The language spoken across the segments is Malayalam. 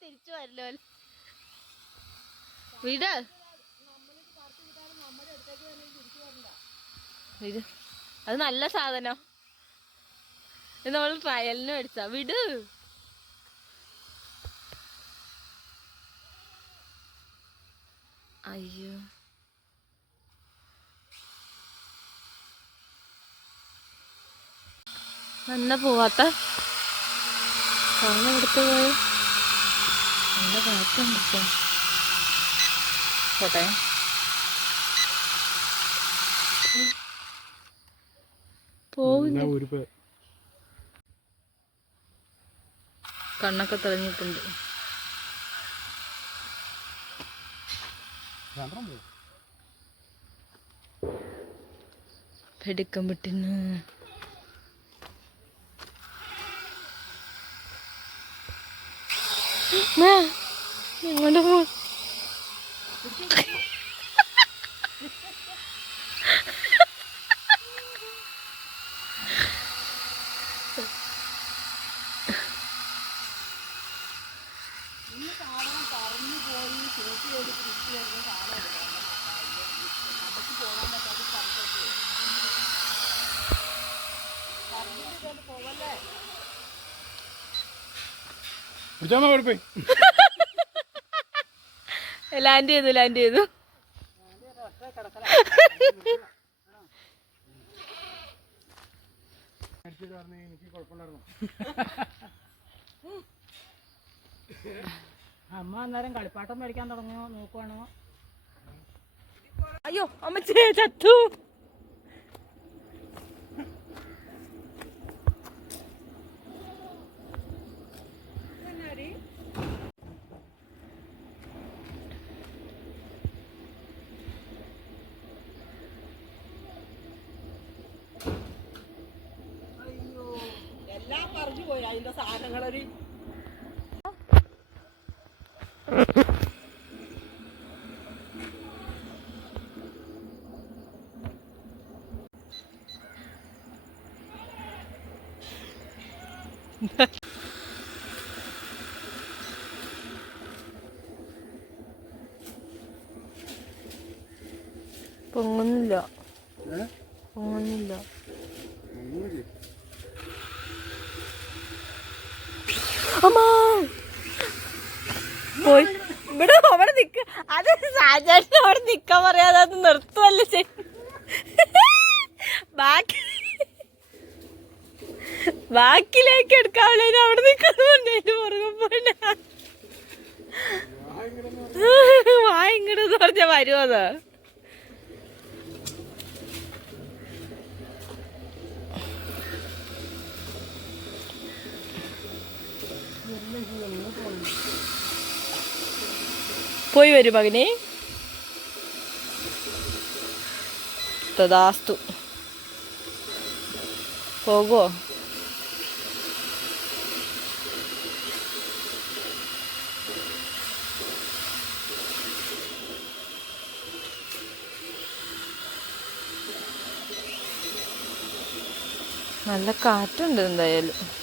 തിരിച്ചു വരല്ലോ വിട് അത് നല്ല സാധനം ഇത് നമ്മൾ ട്രയലിന് മേടിച്ച വിട് അയ്യോ. നന്ന പോവാത്ത കാണ എടുത്ത് പോയ? നല്ല കാറ്റുണ്ട് ഇപ്പൊ. പോട്ടെ. പോകുന്നു കണ്ണൊക്കെ തെളിഞ്ഞിട്ടുണ്ട്. എടുക്കാൻ വിട്ടിന്ന്. Nè Mình muốn đâu land ചെയ്തു ലാൻഡ് ചെയ്തു. അമ്മ അന്നേരം കളിപ്പാട്ടം മേടിക്കാൻ തുടങ്ങിയോ നോക്കുവാണോ? അയ്യോ അമ്മച്ചേ ചത്തു. അതിന്റെ സാധനങ്ങളൊരു പൊങ്ങുന്നില്ല? പൊങ്ങുന്നില്ല അമ്മാ. പോയി. ഇവിടെ അവിടെ നിക്ക. അത് സാജാട്ടിന് അവിടെ നിക്കാൻ പറയാതെ അത് നിർത്തുവല്ലേ ശരി ബാക്കി ബാക്കിലേക്ക് എടുക്കാവുള്ളതിന് അവിടെ നിൽക്കുന്നുണ്ട് എന്റെ പുറകെ പോയില്ല. വാ ഇങ്ങോട്ട് പറഞ്ഞ വരുമോ പോയി വരും മകനെ. തദാസ്തു. പോകുമോ നല്ല കാറ്റുണ്ട് എന്തായാലും.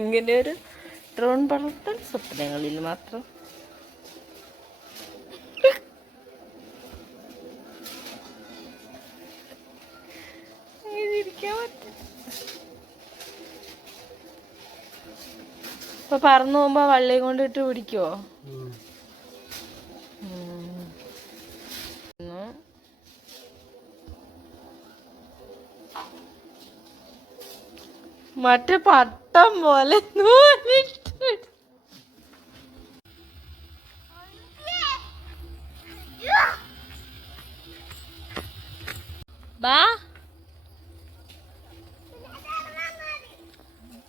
ഇങ്ങനെ ഒരു ഡ്രോൺ പറത്തൽ സ്വപ്നങ്ങളിൽ മാത്രം. അപ്പൊ പറന്നു പോകുമ്പോ വള്ളിയും കൊണ്ടിട്ട് പിടിക്കുവോ? മറ്റേ പട്ടം പോലെ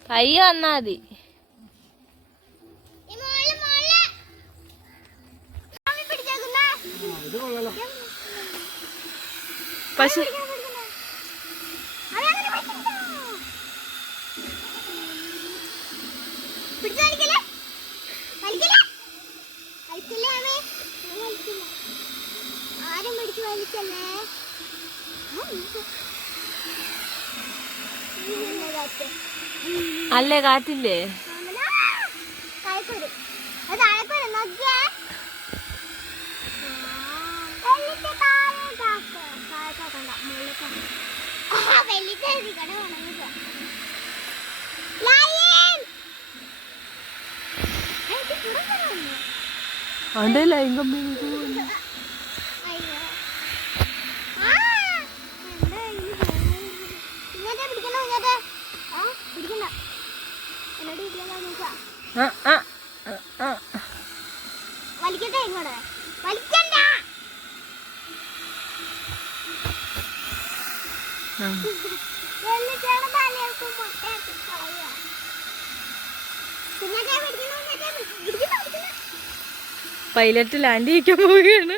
പയ്യെ വന്നാ മതി. പക്ഷെ ആരും അല്ലേ കാറ്റില്ലേ കായ്ക്കൊരു അത് താഴെക്കൊരു നോക്കിയേ വെള്ളിത്തെ താഴെ കാക്ക താഴെ കണ്ട മുകളിൽ വെള്ളിത്തെ കട ഉണങ്ങില്ല ലയൻ അവന്റെ ലൈൻ കമ്പി അയ്യോ ആ എന്താ ഈ ഇങ്ങോട്ടേ പിടിക്കണോ ഇങ്ങോട്ടേ ആ പിടിക്കണ്ട എന്നോട് പിടിക്കണ്ട നോക്കാം ആ ആ ആ, ആ വലിക്കട്ടെ ഇങ്ങോട്ട്. വലിക്കണ്ട. ആ. വെള്ളിച്ചേടെ തലയൊക്കെ മുട്ടയൊക്കെ പൈലറ്റ് ലാൻഡ് ചെയ്യിക്കാൻ പോവുകയാണ്.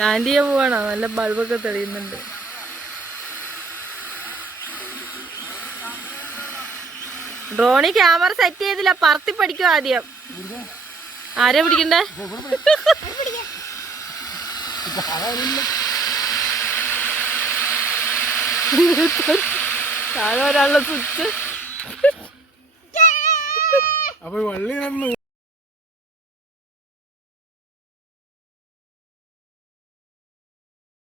ലാൻഡ് ചെയ്യാൻ പോവാണോ. നല്ല ബൾബൊക്കെ തെളിയുന്നുണ്ട്. ഡ്രോണി ക്യാമറ സെറ്റ് ചെയ്തില്ല. പറത്തി പഠിക്കും ആദ്യം. ആരെ പിടിക്കണ്ടേ? താഴെ ഒരാളുടെ സ്വിച്ച്. അപ്പൊ വള്ളി